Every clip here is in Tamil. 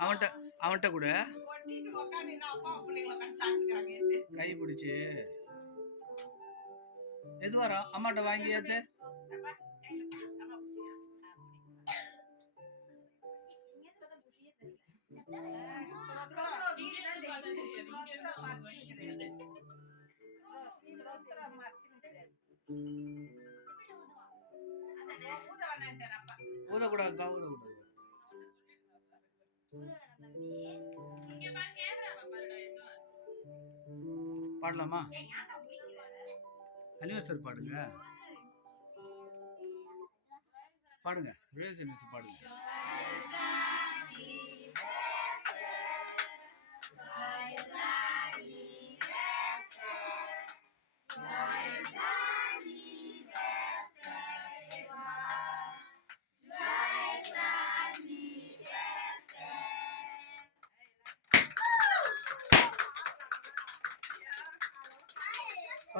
அவன்கிட்ட அவன்கிட்ட கூட கை பிடிச்சி எது வரும் அம்மாட்ட வாங்கி ஏத்து ஊதக்கூடாதுக்கா ஊதக்கூடாது பாடலாமா அனிவர்சரி பாடுங்க பாடுங்க பாடுங்க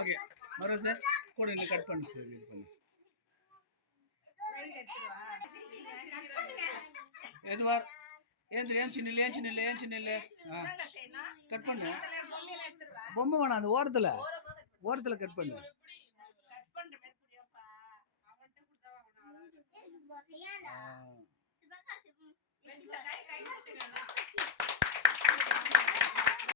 ஓகே வரோம் சார் கூட இன்னும் கட் பண்ணு சார் இது பண்ணு எதுவார் ஏன் சின்ன இல்லை கட் பண்ணு பொம்மை வேணாம் அந்த ஓரத்தில் கட் பண்ணு